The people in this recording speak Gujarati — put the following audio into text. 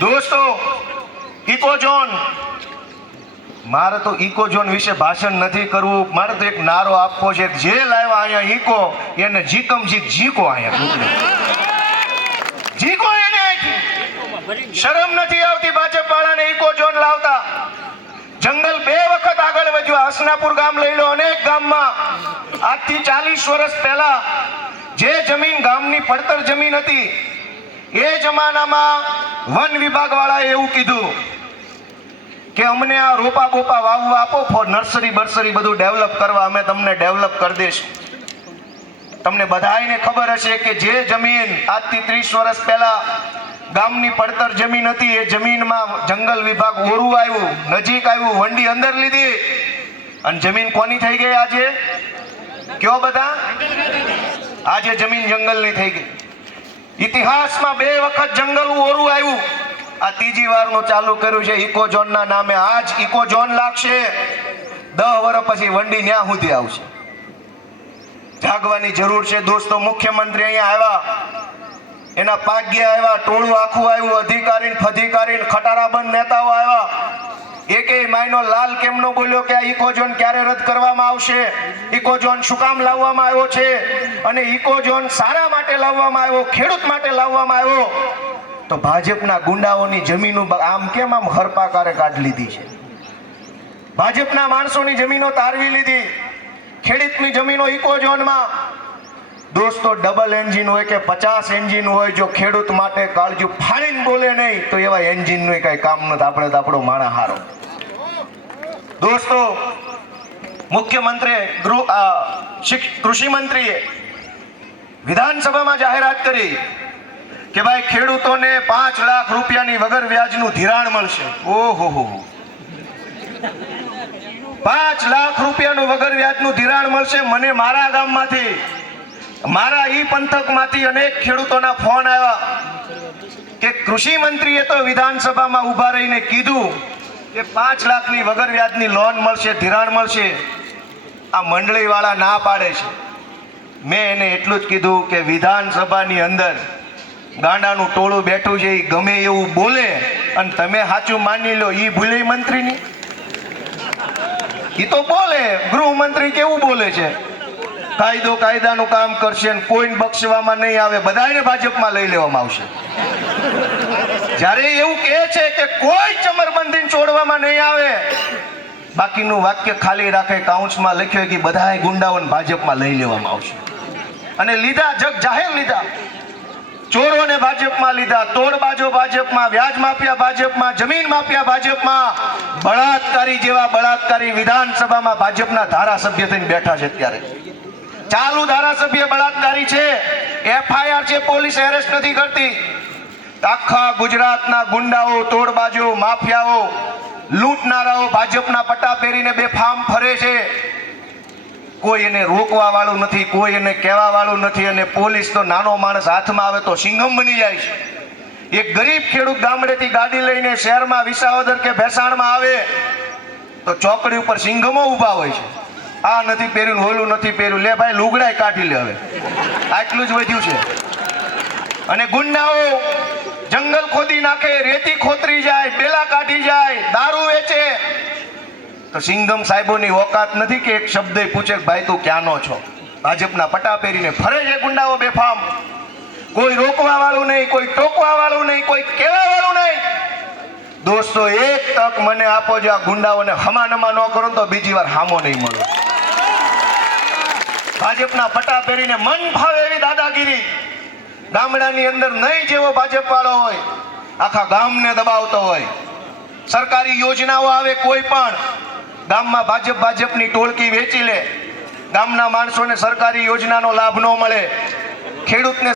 દોસ્તો, ઇકોઝોન, મારે તો ઇકોઝોન વિશે ભાષણ નથી કરવું, મારે તો એક નારો આપવો છે. જે લાવ્યા અહીંયા ઇકો એને જીકમ જીકો અહીંયા જીકો એને. શરમ નથી આવતી ભાજપ વાળાને ઇકોઝોન લાવતા. જંગલ 2 વખત આગળ વધ્યું. હસનાપુર ગામ લઈ લો, અનેક ગામમાં આજથી 40 વર્ષ પહેલા જે જમીન ગામની પડતર જમીન હતી, એ જમાનામાં વન વિભાગ વાળાએ એવું કીધું કે અમને આ રોપા બોપા વાવવા આપો, નર્સરી બર્સરી બધું ડેવલપ કરવા અમે તમને ડેવલપ કરી દઈશું. તમને બધાને ખબર હશે કે જે જમીન આજથી 30 વર્ષ પહેલા ગામની પડતર જમીન હતી, એ જમીનમાં જંગલ વિભાગ ઓરું આવ્યું, નજીક આવ્યું, વંડી અંદર લીધી, અને જમીન કોની થઈ ગઈ આજે? કયો બધા? આજે જમીન જંગલની થઈ ગઈ. ઇતિહાસમાં 2 વખત જંગલ ઓરું આવ્યું. આ 3જી વારનું ચાલુ કર્યું છે ઇકોઝોનના નામે. આજ ઇકોઝોન લાગશે, 10 વર્ષ પછી વંડી ન્યા સુધી આવશે. જાગવાની જરૂર છે દોસ્તો. મુખ્યમંત્રી અહીંયા આવ્યા, એના પાગ્યા આવ્યા, ટોળું આખું આવ્યું, અધિકારી ફધિકારી ખટારાબંધ નેતાઓ આવ્યા. એકેય માયનો લાલ કેમ નો બોલ્યો કે આ ઇકોઝોન ક્યારે રદ કરવામાં આવશે, ઇકોઝોન શું કામ લાવવામાં આવ્યો છે, અને ઇકોઝોન સારા માટે લાવવામાં આવ્યો, ખેડૂત માટે લાવવામાં આવ્યો. તો ભાજપના ગુંડાઓની જમીનો આમ કેમ આમ હરપાકારે કાઢી લીધી છે? ભાજપના માણસોની જમીનો તારવી લીધી, ખેડૂતની જમીનો ઇકોઝોનમાં. દોસ્તો, ડબલ એન્જિન હોય કે 50 એન્જિન હોય, જો ખેડૂત માટે કાળજુ ફાડીને બોલે નહીં તો એવા એન્જિનનું કઈ કામ નથી. આપણે તો આપણો માણા હારો. દોસ્તો, મુખ્યમંત્રીએ કૃષિ મંત્રીએ વિધાનસભામાં જાહેરાત કરી કે ભાઈ ખેડૂતોને 5 લાખ રૂપિયાની વગર વ્યાજનું ધિરાણ મળશે. ઓહો, 5 લાખ રૂપિયાનું વગર વ્યાજનું ધિરાણ મળશે. મને મારા ગામમાંથી, મારા ઈ પંથકમાંથી અનેક ખેડૂતોના ફોન આવ્યા કે કૃષિ મંત્રીએ તો વિધાનસભામાં ઊભા રહીને કીધું કે 5 લાખની વગર વ્યાજની લોન મળશે, ધિરાણ મળશે. આ મંડળી વાળા ના પાડે છે. મેં એને એટલું જ કીધું કે વિધાનસભાની અંદર ગાંડાનું ટોળું બેઠું છે, એ ગમે એવું બોલે અને તમે સાચું માની લો. ઈ ભૂલે મંત્રીની, ઈ તો બોલે. ગૃહમંત્રી કેવું બોલે છે, કાયદો કાયદાનું કામ કરશે, કોઈને બક્ષવામાં નહીં આવે, બધાને ભાજપમાં લઈ લેવામાં આવશે. જ્યારે એવું કહે છે કે કોઈ ચમરબંધીને છોડવામાં નહીં આવે, બાકીનું વાક્ય ખાલી રાખે, કાઉન્સમાં લખ્યું કે બધા ગુંડાઓને ભાજપમાં લઈ લેવામાં આવશે. અને લીધા, જગ જાહેર લીધા. ચોરોને ભાજપમાં લીધા, તોડબાજો ભાજપમાં, વ્યાજ માફિયા ભાજપમાં, જમીન માફિયા ભાજપમાં, બળાત્કારી જેવા બળાત્કારી વિધાનસભામાં ભાજપના ધારાસભ્ય થઈને બેઠા છે. અત્યારે ચાલુ ધારાસભ્ય બળાત્કારી છે, FIR છે, પોલીસ એરેસ્ટ નથી કરતી. આખા ગુજરાતના ગુંડાઓ, તોડબાજો, માફિયાઓ, લૂંટનારાઓ ભાજપના પટ્ટા પહેરીને બેફામ ફરે છે. કોઈ એને રોકવા વાળું નથી, કોઈ એને કહેવા વાળું નથી. અને પોલીસ તો નાનો માણસ હાથમાં આવે તો સિંઘમ બની જાય છે. એક ગરીબ ખેડૂત ગામડેથી ગાડી લઈને શહેરમાં વિસાવદર કે ભેસાણમાં આવે તો ચોકડી ઉપર સિંઘમો ઊભા હોય છે. આ નથી પહેર્યું, ઓલું નથી પહેર્યું, લે ભાઈ લુગડાય કાઢી લે. હવે આટલું જ વધ્યું છે. અને ગુંડાઓ જંગલ ખોદી નાખે, રેતી ખોતરી જાય, બેલા કાઢી જાય, દારૂ વેચે. તો સિંઘમ સાહેબોની ઓકાત નથી કે એક શબ્દ પૂછે કે ભાઈ તું ક્યાંનો છો? ભાજપના પટ્ટા પહેરીને ફરે છે ગુંડાઓ બેફામ. કોઈ રોકવા વાળું નહીં, કોઈ ટોકવા વાળું નહીં, કોઈ કહેવા વાળું નહીં. દોસ્તો, એક તક મને આપો, જો આ ગુંડાઓને હમાનમા ન કરો તો બીજી વાર હામો નહીં મળે. ભાજપના પટ્ટા પહેરીને મન ફાવે એવી દાદાગીરી ગામડાની અંદર નહીં જેવો ભાજપ વાળો હોય, આખા ગામને દબાવતો હોય. સરકારી યોજનાઓ આવે કોઈ પણ ગામમાં, ભાજપની ટોળકી વેચી લે. ગામના માણસોને સરકારી યોજનાનો લાભ ન મળે, ખેડૂતને